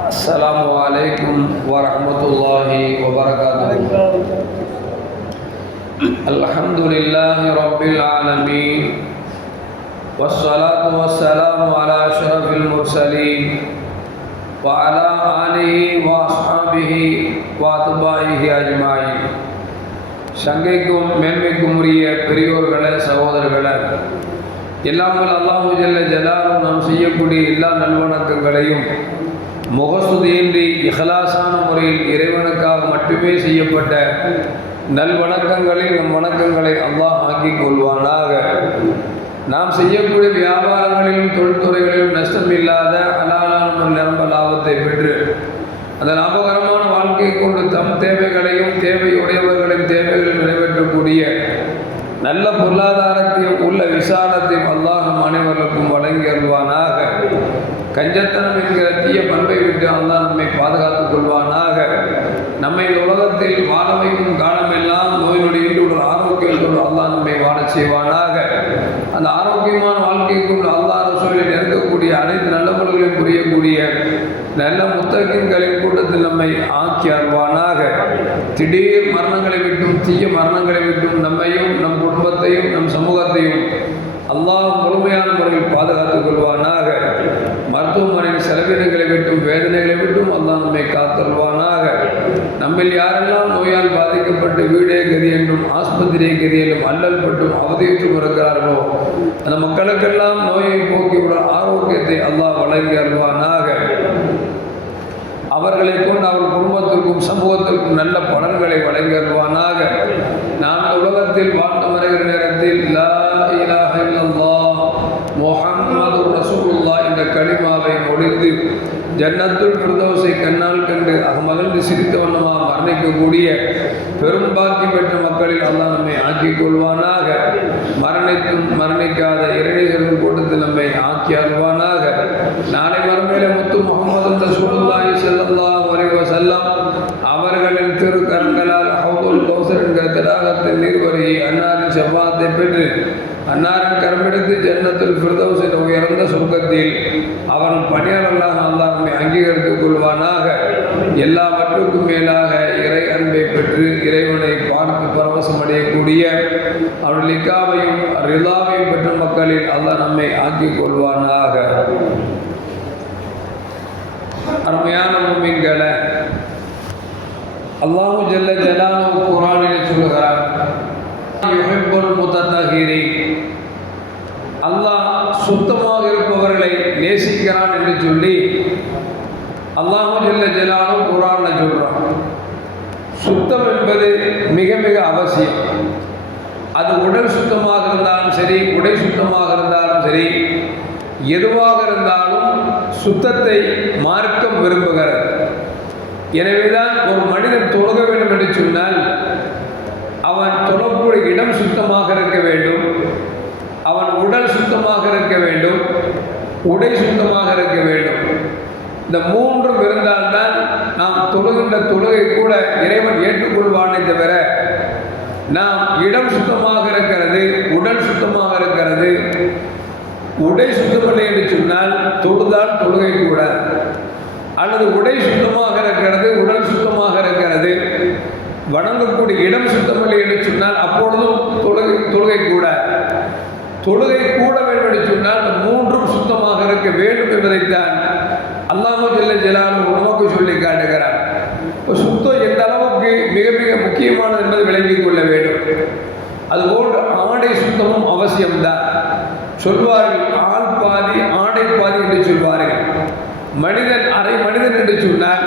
السلام عليكم ورحمة الله وبركاته الحمد لله رب العالمين والصلاة والسلام على أشرف المرسلين وعلى آله وأصحابه وأتباعه أجمعين சங்கைக்கும் மேன்மைக்கும் உரிய பெரியோர்களே சகோதரர்களே இல்லாமல் அல்லாஹு ஜல்ல ஜலாலும் நாம் செய்யக்கூடிய எல்லா நல்வணக்கங்களையும் முகசுதியின்றி இஹலாசான முறையில் இறைவனுக்காக மட்டுமே செய்யப்பட்ட நல்வணக்கங்களில் நம் வணக்கங்களை அல்லாஹ் ஆக்கிக் கொள்வானாக. நாம் செய்யக்கூடிய வியாபாரங்களிலும் தொழில்துறைகளிலும் நஷ்டம் இல்லாத அலாலான நிரம்ப லாபத்தை பெற்று அந்த லாபகரமான வாழ்க்கையை கொண்டு தம் தேவைகளையும் தேவையுடையவர்களின் தேவைகளை நிறைவேற்றக்கூடிய நல்ல பொருளாதாரத்தையும் உள்ள விசாலத்தையும் அல்லாஹும் அனைவருக்கும் வழங்கி அருள்வானாக. கஞ்சத்தனம் என்கிற தீய பண்பை விட்டு அவன்தான் நம்மை பாதுகாத்துக் கொள்வானாக. நம்மை இந்த உலகத்தில் வாழ வைக்கும் காலமெல்லாம் நோயினுடைய ஒரு ஆரோக்கியத்தோடு அல்லா நம்மை வாழச் செய்வானாக. அந்த ஆரோக்கியமான வாழ்க்கையை கொண்டு அல்லாஹ் அரசுகளில் நெருங்கக்கூடிய அனைத்து நல்ல பொருள்களையும் புரியக்கூடிய நல்ல முத்தகின்களின் கூட்டத்தில் நம்மை ஆக்கி அருள்வானாக திடீர் மரணங்களை விட்டும் தீய மரணங்களை விட்டும் நம்மையும் நம் குடும்பத்தையும் நம் சமூகத்தையும் அல்லாஹ் முழுமையான முறையில் பாதுகாத்துக் கொள்வானாக மருத்துவமனையின் செலவினங்களை விட்டும் வேதனைகளை விட்டும் அல்லாஹ் நம்மை காத்தருள்வானாக நம்மில் யாரெல்லாம் நோயால் பாதிக்கப்பட்டு வீடே கதி என்றும் ஆஸ்பத்திரியை கதி என்றும் அல்லல் பட்டும் அவதியுற்றும் இருக்கிறார்களோ அந்த மக்களுக்கெல்லாம் நோயை போக்கிவிட ஆரோக்கியத்தை அல்லாஹ் வழங்கி அருவானாக அவர்களை கொண்டு அவர் குடும்பத்திற்கும் சமூகத்திற்கும் நல்ல பலன்களை வழங்கி அருவானாக நான் உலகத்தில் வாழ்ந்து வருகிற நேரத்தில் லா இலாஹ இல்லல்லாஹ் முகமது ரசூலுல்லாஹ் என்ற கனிமாவை முடிந்து ஜன்னத்துல் பிரதோசை கண்ணால் கண்டு அகமகிழ்ந்து சிரித்த வண்ணமாக மரணிக்கக்கூடிய பெரும்பாக்கி பெற்ற மக்களில் அல்லாஹ் நம்மை ஆக்கிக் கொள்வானாக. மரணித்தும் மரணிக்காத இறைநேசர்கள் கூட்டத்தில் நம்மை ஆக்கி அருள்வானாக. நாளை மறுமையில முத்து முகமது ரசூலுல்லாஹி ஸல்லல்லாஹு அலைஹி வஸல்லம் அவர்களின் திருக்கரங்களால் கௌசர் நீர்வருகி அன்னாரின் செவ்வாத்தை பெற்று அன்னாரின் கரமெடுத்து ஜன்னத்தில் ஃபிர்தௌஸ் என்ற உயர்ந்த சுங்கத்தில் அவன் பணியாளர்களாக அல்லாஹ் அங்கீகரித்துக் கொள்வானாக. எல்லாவற்றுக்கும் மேலாக இறை அன்பை பெற்று இறைவனை பார்த்து பரவசம் அடையக்கூடிய அவன் லிக்காவையும் ரிதாவையும் பெற்ற மக்களில் அல்லாஹ் நம்மை ஆக்கிக் கொள்வானாக. அருமையான மூமின்களை அல்லாஹு ஜல்ல ஜலாலு குரானில் சொல்கிறார் யுஹிப்புல் அல்லாஹ் சுத்தமாக இருப்பவர்களை நேசிக்கிறான் என்று சொல்லி அல்லாஹு ஜல்ல ஜலாலு குரானில் சொல்கிறான் சுத்தம் என்பது மிக மிக அவசியம். அது உடல் சுத்தமாக இருந்தாலும் சரி உடை சுத்தமாக இருந்தாலும் சரி எதுவாக இருந்தாலும் சுத்தத்தை மார்க்கம் விரும்புகிறது. எனவேதான் ஒரு மனிதன் தொழுக வேண்டும் என்று சொன்னால் அவன் தொழக்கூடிய இடம் சுத்தமாக இருக்க வேண்டும். அவன் உடல் சுத்தமாக இருக்க வேண்டும். உடை சுத்தமாக இருக்க வேண்டும். இந்த மூன்றும் இருந்தால்தான் நாம் தொழுகின்ற தொழுகை கூட இறைவன் ஏற்றுக்கொள்வானே தவிர நாம் இடம் சுத்தமாக இருக்கிறது உடல் சுத்தமாக இருக்கிறது உடை சுத்தமில்லை என்று சொன்னால் தொழுதால் தொழுகை கூட. அல்லது உடை சுத்தமாக இருக்கிறது உடல் சுத்தமாக இருக்கிறது. வணங்கக்கூடிய இடம் சுத்தமில்லை என்று சொன்னால் அப்பொழுதும் தொழுகை தொழுகை கூட. தொழுகை கூட வேண்டும் என்று சொன்னால் மூன்றும் சுத்தமாக இருக்க வேண்டும் என்பதைத்தான் அல்லாம ஜல்ல ஜலாலு உணவுக்கு சொல்லி காட்டுகிறார். இப்போ சுத்தம் எந்த அளவுக்கு மிக மிக முக்கியமானது என்பதை விளங்கிக் கொள்ள வேண்டும். அதுபோன்று ஆடை சுத்தமும் அவசியம்தான். சொல்வார்கள் ஆள் பாதி ஆடை பாதி என்று சொல்வார்கள். மனிதன் அரை மனிதன் என்று சொன்னால்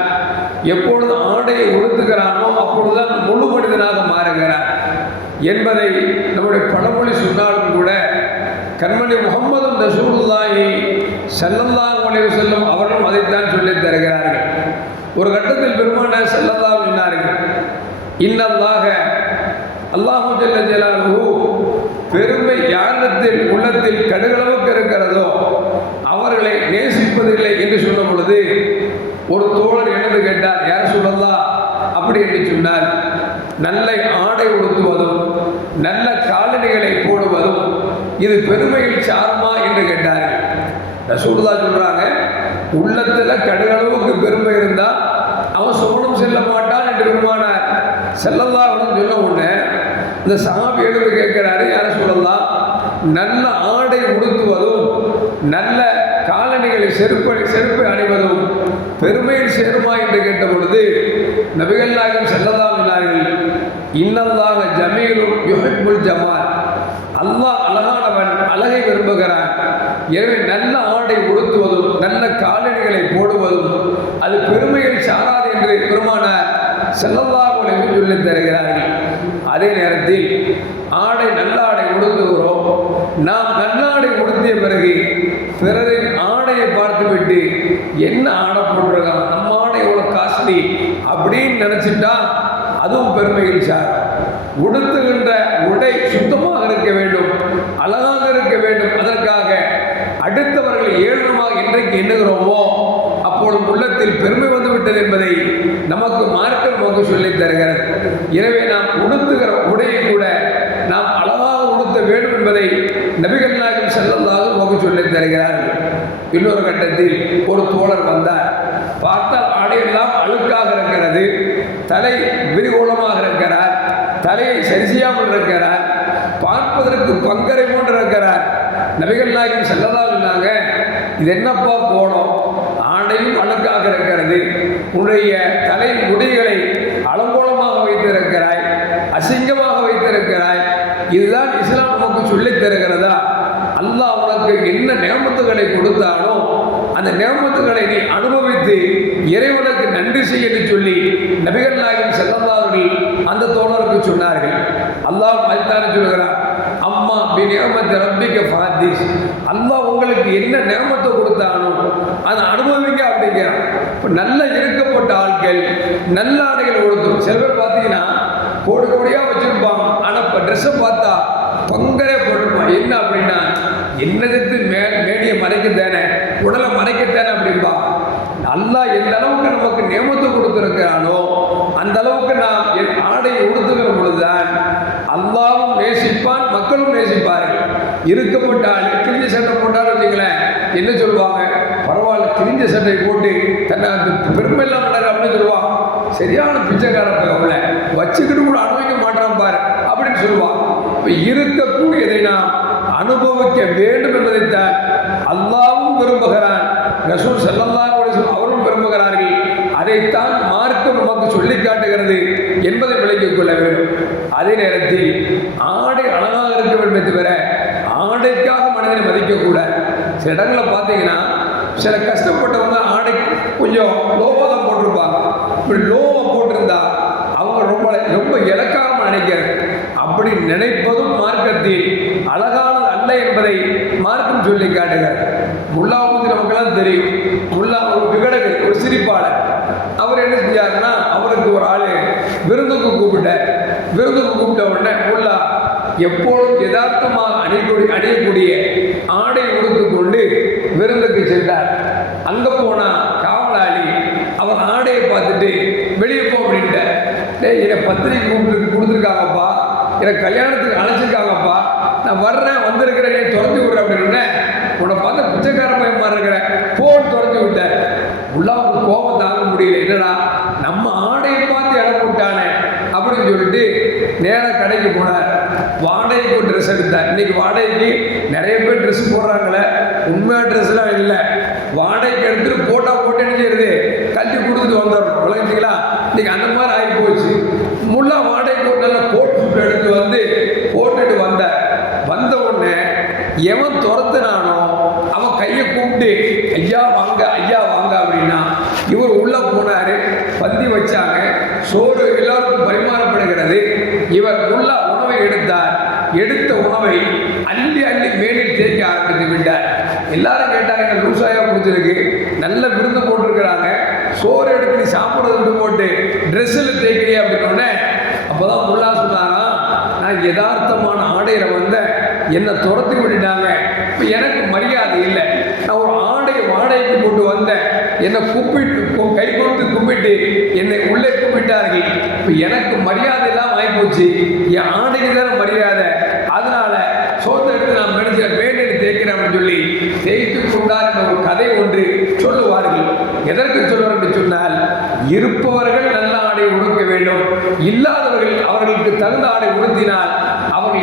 எப்பொழுது ஆடையை உடுத்துகிறானோ அப்பொழுதுதான் முழு மனிதனாக மாறுகிறார். என்பதை நம்முடைய பழமொழி சொன்னாலும் கூட கண்மணி முகமது ரசூலுல்லாஹி செல்லல்லா அலைஹி செல்லும் அவர்களும் அதைத்தான் சொல்லித் தருகிறார்கள். ஒரு கட்டத்தில் பெருமான செல்லல்லா சொன்னார்கள் இன்னல்லாக அல்லாஹு ஜல்ல ஜெலாலு பெருமை யாரிடத்தில் உள்ளத்தில் கடுகளவுக்கு இருக்கிறதோ அவர்களை நேசிப்பதில்லை என்று சொன்ன பொழுது ஒரு தோழர் என்று கேட்டார் யார் சொல்லலாம் அப்படி என்று சொன்னார் நல்ல ஆடை உடுத்துவதும் நல்ல காலணிகளை போடுவதும் இது பெருமையில் சாரமா? என்று கேட்டார். ரசூலுல்லா சொல்றாங்க உள்ளத்துல கடுகளவுக்கு பெருமை இருந்தா அவன் சோழம் செல்ல மாட்டான் என்று பெருமானார் செல்லலாம் சொல்ல உடனே இந்த சாமி எழுந்து கேட்கிறாரு? யார சொல்லலாம் நல்ல ஆடை உடுத்துவதும் நல்ல காலணிகளை செருப்பு செருப்பை அணிவதும் பெருமையில் சேருமா? என்று கேட்ட பொழுது நபிகள் நாயகம் செல்லலாம் இன்னல்லாக ஜமீலும் யுஹிப்புல் ஜமால். அல்லாஹ் அழகானவன் அழகை விரும்புகிறான். எனவே நல்ல ஆடை உடுத்துவதும் நல்ல காலணிகளை போடுவதும் அது பெருமையில் சாராது என்று பெருமான செல்லல்லா அலைஹி சொல்லித் தருகிறார்கள். அதே நேரத்தில் ஆடை நல்ல ஆடை உடுத்துகிறோம் நாம் நல்லாடை உடுத்திய பிறகு பிறரின் ஆடையை பார்த்துவிட்டு என்ன ஆடை போட்டிருக்கான் நம்ம ஆடை எவ்வளோ காஸ்ட்லி அப்படின்னு நினச்சிட்டா அதுவும் பெருமைகள் சார் உடுத்துகின்ற உடை சுத்தமாக இருக்க வேண்டும் அழகாக இருக்க வேண்டும். அதற்காக அடுத்தவர்கள் ஏழுமாக இன்றைக்கு எண்ணுகிறோமோ அவன் உள்ளத்தில் பெருமை வந்துவிட்டது என்பதை நமக்கு மார்க்கம் போக்கு சொல்லித் தருகிறது. எனவே நாம் உடுத்துகிற உடையை கூட நாம் அழகாக உடுத்த வேண்டும் என்பதை நபிகள் நாயகம் செல்லதாக போக்கு சொல்லித் தருகிறார்கள். இன்னொரு கட்டத்தில் ஒரு தோழர் வந்தார். பார்த்தால் ஆடையெல்லாம் அழுக்காக இருக்கிறது தலை விரிகோலமாக இருக்கிறார் தலையை சரி செய்யாமல் இருக்கிறார் பார்ப்பதற்கு பங்கரை போன்று இருக்கிறார். நபிகள் நாயகம் செல்லதா சொன்னாங்க இது என்னப்பா போனோம் ஆடையும் அழகாக இருக்கிறது. உன்னுடைய தலை முடிகளை அலங்கோலமாக வைத்திருக்கிறாய் அசிங்கமாக வைத்திருக்கிறாய். இதுதான் இஸ்லாம் நமக்கு சொல்லித் தருகிறதா? அல்லாஹ் உனக்கு என்ன நியமத்துகளை கொடுத்தாலும் அந்த நியமத்துகளை நீ அனுபவித்து இறைவனுக்கு நன்றி செய்யன்னு சொல்லி நபிகள் நாயகம் செல்லந்தார்கள் அந்த தோழருக்கு சொன்னார்கள். அல்லாஹ் மதித்தான சொல்கிறார் நியமத்தை ரப்பிக்க ஃபாதிஸ் அல்லாஹ் உங்களுக்கு என்ன நியமத்தை கொடுத்தானோ அதை அனுபவிக்க அப்படிங்கிறான் இப்போ நல்ல இருக்கப்பட்ட ஆட்கள் நல்ல ஆடைகள் கொடுத்தோம் சில பேர் பார்த்தீங்கன்னா கோடி கோடியாக வச்சுருப்பான் ஆனால் இப்போ ட்ரெஸ்ஸை பார்த்தா பங்கரே போட்டிருப்பான் என்ன அப்படின்னா என்னதுக்கு மே மேடியை மறைக்கத்தேனே? உடலை மறைக்கத்தேனே? அப்படின்பா. நல்லா எந்த அளவுக்கு நமக்கு நியமத்தை கொடுத்துருக்கிறானோ அந்த அளவுக்கு நான் என் ஆடையை உடுத்துகிற பொழுதுதான் அல்லாவும் நேசிப்பான் மக்களும் நேசிப்பார்கள். இருக்கப்பட்டால் கிழிஞ்ச சட்டை போட்டாலும் வச்சுங்களேன் என்ன சொல்லுவாங்க? பரவாயில்ல கிழிஞ்ச சட்டை போட்டு தன்னை அந்த பெருமை அப்படின்னு சொல்லுவான். சரியான பிச்சைக்கார அவங்கள வச்சுக்கிட்டு கூட அனுபவிக்க மாட்டான் பாரு அப்படின்னு சொல்லுவான். இருக்கக்கூடியதை நாம் அனுபவிக்க வேண்டும் என்பதைத்தான் அல்லாவும் விரும்புகிறான். ரசூல் செல்லல்லா அவரும் விரும்புகிறார்கள். அதைத்தான் மார்க்கம் நமக்கு சொல்லி காட்டுகிறது என்பதை விளங்கிக் கொள்ள வேண்டும். அதே நேரத்தில் ஆடை அழகாக இருக்க வேண்டும் தவிர ஆடைக்காக மனிதனை மதிக்கக்கூடாது சில இடங்களில் பார்த்தீங்கன்னா சில கஷ்டப்பட்டவங்க ஆடை கொஞ்சம் லோவாக தான் போட்டிருப்பாங்க. இப்படி லோவாக போட்டிருந்தா அவங்க ரொம்ப ரொம்ப இலக்காக நினைக்கிறது அப்படி நினைப்பதும் மார்க்கத்தில் அழகானது அல்ல என்பதை மார்க்கம் சொல்லி காட்டுகிறார் முல்லா நமக்கெல்லாம் தெரியும். முல்லா ஒரு விகடகர் ஒரு சிரிப்பாளர். செஞ்சாருன்னா அவருக்கு ஒரு ஆள். விருந்துக்கு கூப்பிட்டேன் விருந்துக்கு கூப்பிட்ட உடனே முல்லா எப்பொழுதும் யதார்த்தமாக அணியக்கூடிய அணியக்கூடிய ஆடை உடுத்து கொண்டு விருந்துக்கு சென்றார். அங்கே போனால் காவலாளி அவர் ஆடையை பார்த்துட்டு வெளியே போ அப்படின்ட்டு. டேய் என்னை பத்திரிக்கை கூப்பிட்டு கொடுத்துருக்காங்கப்பா. என்னை கல்யாணத்துக்கு அழைச்சிருக்காங்கப்பா. நான் வர்றேன் வந்திருக்கிறேன் நீ திறந்து விடுற அப்படின்னு உன்னை பார்த்து பிச்சைக்கார பையன் மாதிரி இருக்கிறேன். போன் திறந்து விட்டேன் உள்ளாவுக்கு கோபம் தாங்க முடியல. என்னடா நம்ம ஆடையை பார்த்து இடம் போட்டானே அப்படின்னு சொல்லிட்டு நேராக கடைக்கு போனார். வாடகைக்கு ட்ரெஸ் எடுத்தார். இன்னைக்கு வாடகைக்கு நிறைய பேர் ட்ரெஸ் போடுறாங்களே. உண்மையாக ட்ரெஸ் இல்லை வாடகைக்கு எடுத்துட்டு போட்டா போட்டு என்ன செய்யுது கட்டி கொடுத்துட்டு வந்துடணும் விளங்குறீங்களா இன்னைக்கு அந்த மாதிரி ஆகி போச்சு முல்லா வாடகைக்கு ஒரு நல்ல கோட் சூட் எடுத்து வந்து போட்டுட்டு வந்தார் வந்த உடனே எவன் துரத்துனானோ அவன் கையை கூப்பிட்டு ஐயா வாங்க ஐயா வாங்க அப்படின்னா இவர் உள்ள போனாரு பந்தி வச்சாங்க சோறு எல்லாருக்கும் பரிமாறப்படுகிறது. இவர் உள்ள உணவை எடுத்தார். எடுத்த உணவை அள்ளி அள்ளி மேலில் தேய்க்க ஆரம்பித்து விட்டார். எல்லாரும் கேட்டாங்க என்ன லூசாயாக பிடிச்சிருக்கு நல்ல விருந்து போட்டிருக்கிறாங்க. சோறு எடுத்து நீ சாப்பிட்றது போட்டு ட்ரெஸ்ஸில் தேய்க்கிறியா? அப்படின்னோடனே அப்போதான் முல்லா சொன்னாராம் நான் யதார்த்தமான ஆடையில் வந்தேன் என்னை துரத்தி விட்டுட்டாங்க. இப்போ எனக்கு மரியாதை இல்லை. நான் ஒரு ஆடையை வாடகைக்கு போட்டு வந்தேன். என்னை கூப்பிட்டு கை கொடுத்து கும்பிட்டு என்னை உள்ளே கும்பிட்டார்கள் இப்போ எனக்கு மரியாதை இல்லாமல் ஆகிப்போச்சு என் ஆடைக்கு தானே மரியாதை. அதனால சோத்தை எடுத்து நான் மெடிச்சு மேலெடு தேய்க்கிறேன் சொல்லி தேய்த்து கொண்டார் என்ற ஒரு கதை ஒன்று சொல்லுவார்கள். எதற்கு சொல்வார் என்று சொன்னால் இருப்பவர்கள் நல்ல ஆடை உடுக்க வேண்டும். இல்லாதவர்கள் அவர்களுக்கு தகுந்த ஆடை உடுத்தினால்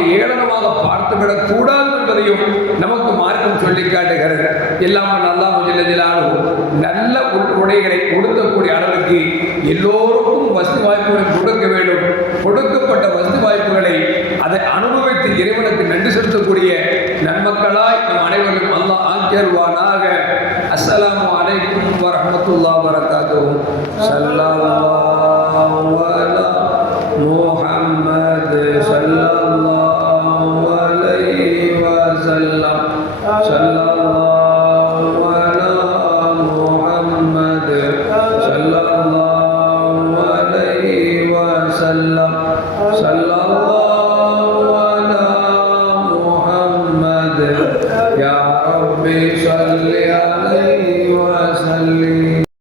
அவனை ஏளனமாக பார்த்துவிடக் கூடாது என்பதையும் நமக்கு மார்க்கம் சொல்லி காட்டுகிறது. எல்லாமே நல்லா முதலிலாலும் நல்ல உடைகளை கொடுக்கக்கூடிய அளவுக்கு எல்லோருக்கும் வசதி வாய்ப்புகளை கொடுக்க வேண்டும். வஸல்லம் ஸல்லல்லாஹு